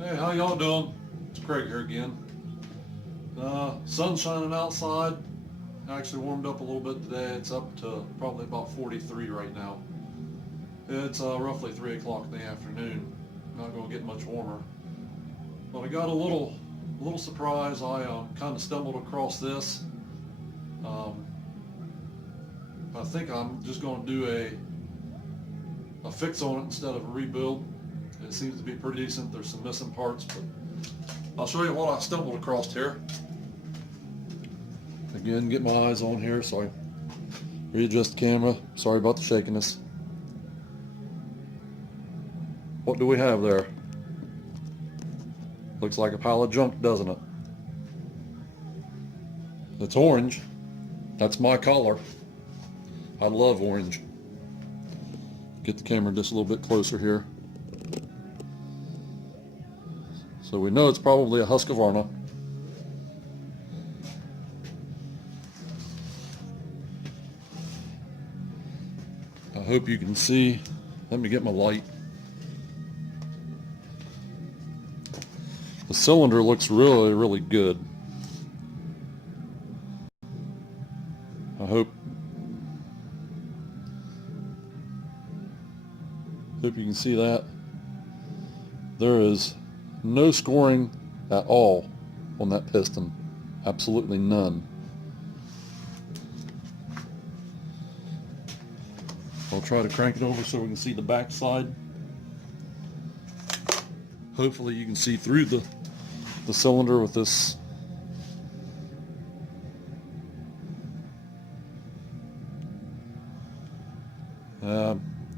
Hey, how y'all doing? It's Craig here again. Sun's shining outside. Actually warmed up a little bit today. It's up to probably about 43 right now. It's roughly 3 o'clock in the afternoon. Not going to get much warmer. But I got a little surprise. I kind of stumbled across this. I think I'm just going to do a fix on it instead of a rebuild. It seems to be pretty decent. There's some missing parts, but I'll show you what I stumbled across here. Again, get my eyes on here so I readjust the camera. Sorry about the shakiness. What do we have there? Looks like a pile of junk, doesn't it? It's orange. That's my color. I love orange. Get the camera just a little bit closer here. So we know it's probably a Husqvarna. I hope you can see. Let me get my light. The cylinder looks really, really good. I hope you can see that. There is no scoring at all on that piston. Absolutely none. I'll try to crank it over so we can see the back side. Hopefully you can see through the cylinder with this.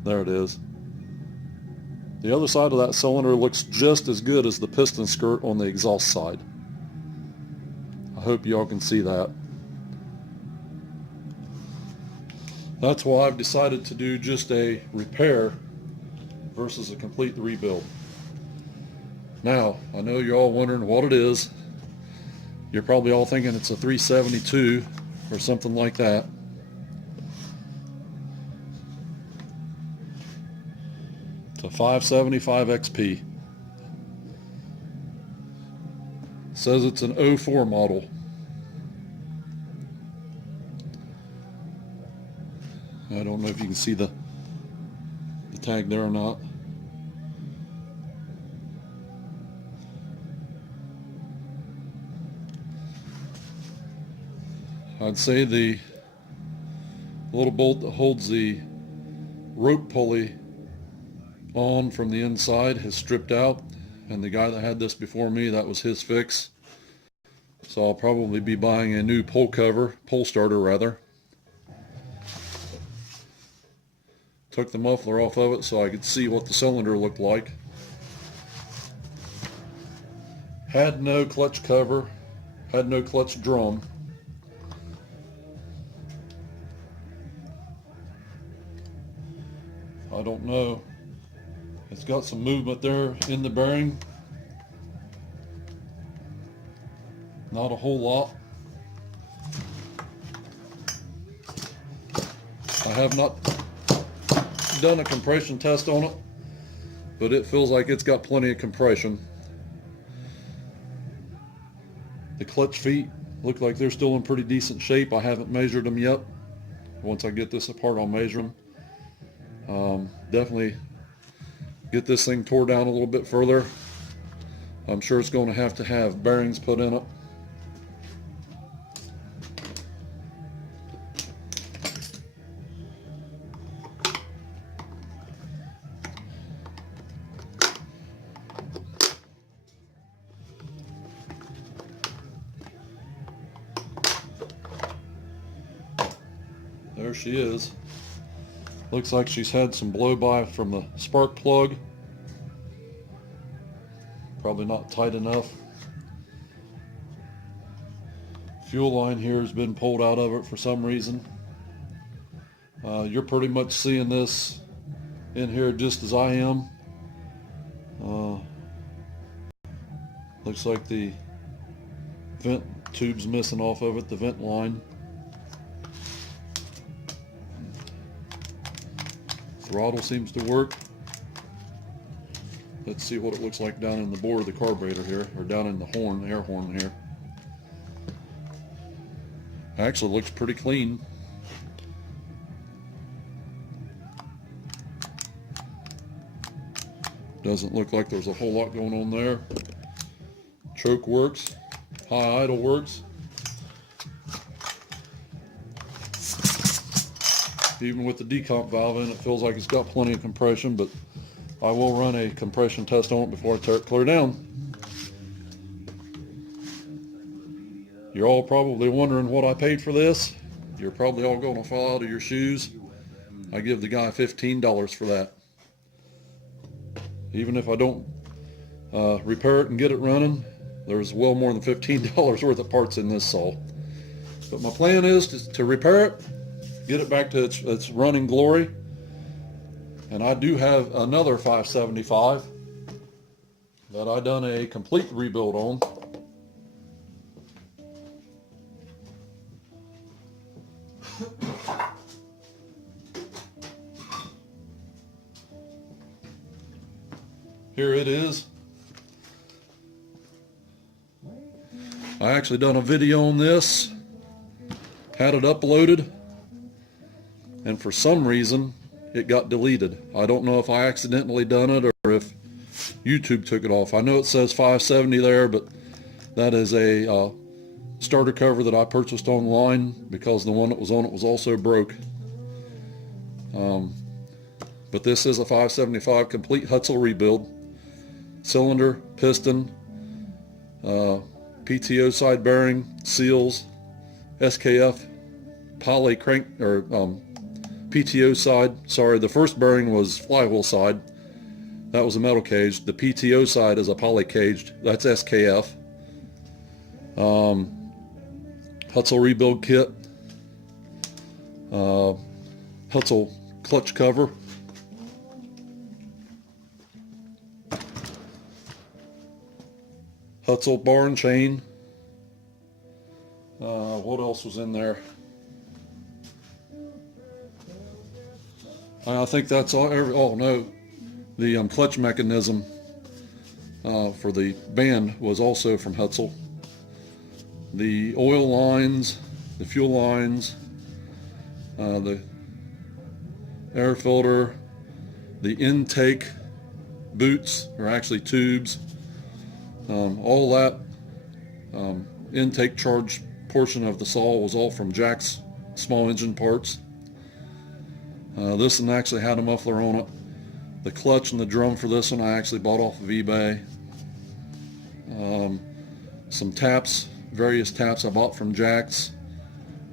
There it is. The other side of that cylinder looks just as good as the piston skirt on the exhaust side. I hope y'all can see that. That's why I've decided to do just a repair versus a complete rebuild. Now, I know you're all wondering what it is. You're probably all thinking it's a 372 or something like that. It's a 575 XP. It says it's an 04 model. I don't know if you can see the tag there or not. I'd say the little bolt that holds the rope pulley on from the inside has stripped out, and the guy that had this before me, that was his fix. So I'll probably be buying a new pole starter rather. Took the muffler off of it so I could see what the cylinder looked like. Had no clutch cover, had no clutch drum. I don't know. It's got some movement there in the bearing. Not a whole lot. I have not done a compression test on it, but it feels like it's got plenty of compression. The clutch feet look like they're still in pretty decent shape. I haven't measured them yet. Once I get this apart, I'll measure them. Definitely get this thing tore down a little bit further. I'm sure it's going to have bearings put in it. There she is. Looks like she's had some blow-by from the spark plug. Probably not tight enough. Fuel line here has been pulled out of it for some reason. You're pretty much seeing this in here just as I am. Looks like the vent tube's missing off of it, the vent line. Throttle seems to work. Let's see what it looks like down in the bore of the carburetor here, or down in the horn, air horn here. Actually looks pretty clean. Doesn't look like there's a whole lot going on there. Choke works, high idle works. Even with the decomp valve in, it feels like it's got plenty of compression, but I will run a compression test on it before I tear it clear down. You're all probably wondering what I paid for this. You're probably all going to fall out of your shoes. I give the guy $15 for that. Even if I don't repair it and get it running, there's well more than $15 worth of parts in this saw. But my plan is to repair it, get it back to its running glory. And I do have another 575 that I done a complete rebuild on. Here it is. I actually done a video on this, had it uploaded, and for some reason it got deleted. I don't know if I accidentally done it or if YouTube took it off. I know it says 570 there, but that is a starter cover that I purchased online because the one that was on it was also broke. But this is a 575 complete Hutzel rebuild. Cylinder, piston, PTO side bearing, seals, SKF, poly crank, or PTO side. Sorry, the first bearing was flywheel side. That was a metal cage. The PTO side is a poly caged. That's SKF. Hutzel rebuild kit. Hutzel clutch cover. Hutzel bar and chain. What else was in there? I think that's all. Oh no, the clutch mechanism for the band was also from Hutzel. The oil lines, the fuel lines, the air filter, the intake boots, or actually tubes. All that intake charge portion of the saw was all from Jack's small engine parts. This one actually had a muffler on it. The clutch and the drum for this one I actually bought off of eBay. Some taps, various taps I bought from Jack's.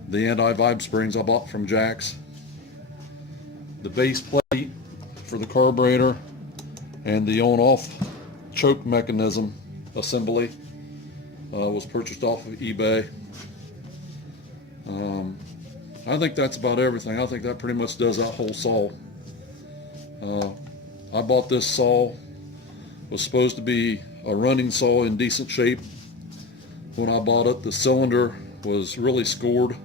The anti-vibe springs I bought from Jack's. The base plate for the carburetor and the on-off choke mechanism assembly was purchased off of eBay. I think that's about everything. I think that pretty much does that whole saw. I bought this saw, was supposed to be a running saw in decent shape. When I bought it, the cylinder was really scored.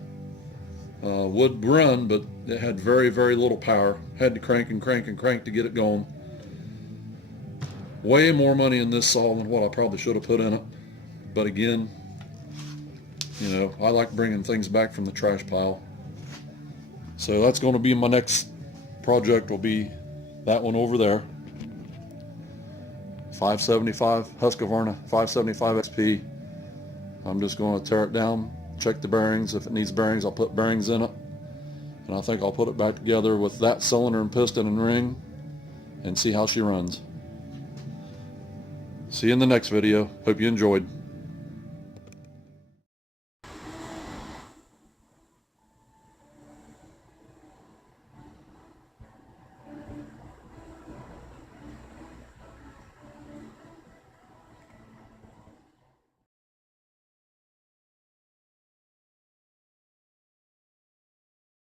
Would run, but it had very, very little power. Had to crank and crank and crank to get it going. Way more money in this saw than what I probably should have put in it. But again, you know, I like bringing things back from the trash pile. So that's going to be my next project, will be that one over there. 575 Husqvarna 575 XP. I'm just going to tear it down, check the bearings. If it needs bearings, I'll put bearings in it. And I think I'll put it back together with that cylinder and piston and ring and see how she runs. See you in the next video. Hope you enjoyed.